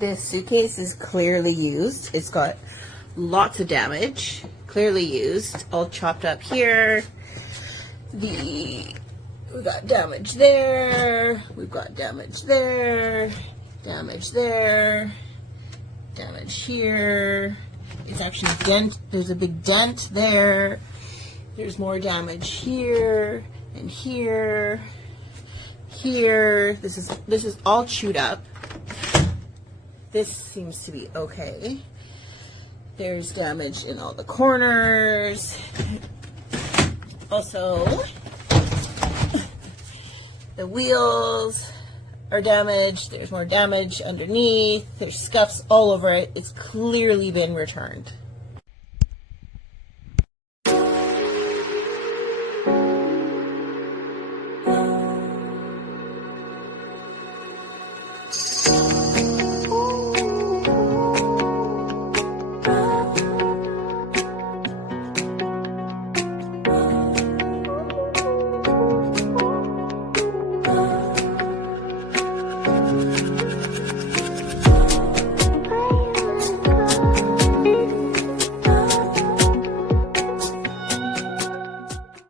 This suitcase is clearly used. It's got lots of damage, clearly used, all chopped up here. We got damage there, we've got damage there, damage there, damage here. It's actually there's a big dent there. There's more damage here and here, here. This is all chewed up. This seems to be okay. There's damage in all the corners. Also, the wheels are damaged. There's more damage underneath. There's scuffs all over it. It's clearly been returned.